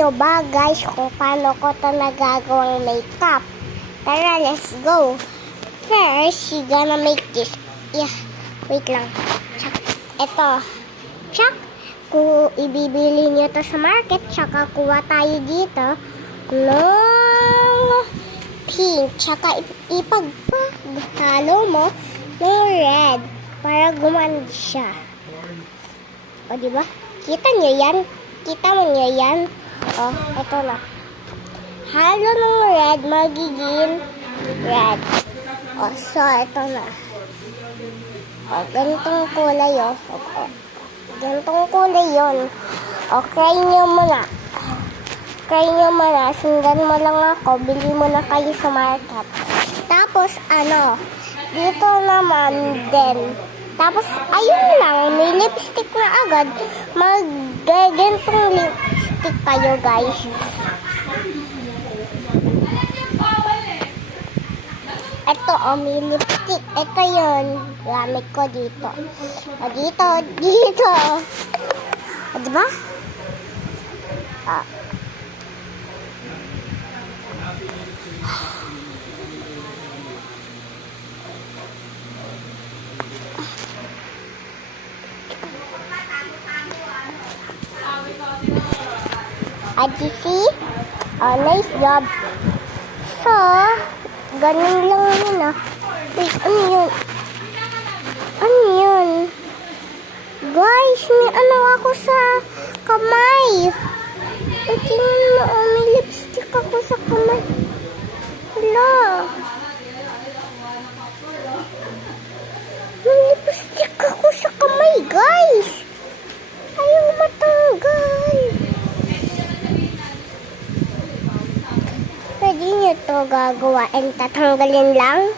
nyo ba guys kung paano ko ito nagagawang makeup? Tara, let's go. First, you gonna make this. Yeah, wait lang. Check. Ito. Check. Kung ibibili nyo ito sa market, tsaka kuha tayo dito ng pink. Tsaka ipagpahalo mo ng red para gumanda siya. O, diba? Kita nyo yan? Kita mo nyo yan? O, ito na. Halo ng red, magiging red. O, so, ito na. O, ganitong kulay, o. Ganitong kulay yun. O, try nyo muna. Try nyo muna. Sundan mo lang ako. Bili mo na kayo sa market. Tapos, dito naman din. Tapos, ayun lang, may lipstick na agad. Mag-gantong lipstick kayo, guys. Ito, may lipstick. Ito yun. Gamit ko dito. O, dito. O, diba? As you see, nice job. So, ganun lang yun Wait, ano yun? Ano yun? Guys, may ako sa kamay. Tingnan mo, may lipstick ako sa kamay. Hala. May lipstick ako sa kamay, guys. Ayaw matanggal. Pwede nyo ito gagawain, tatanggalin lang.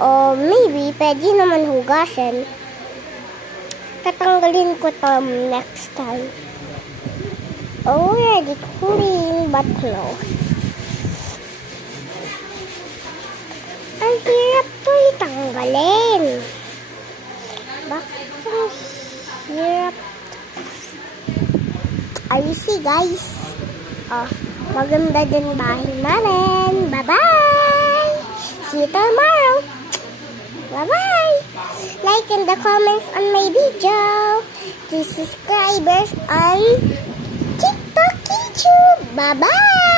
O maybe, pwede naman hugasin. Tatanggalin ko ito next time. Already clean, but no. Ang hirap ito itanggalin. Bakit ang hirap? You see, guys? Maganda din bahay namin. Bye-bye! See you tomorrow! Bye-bye! Like in the comments on my video. To subscribers on TikTok, YouTube. Bye-bye!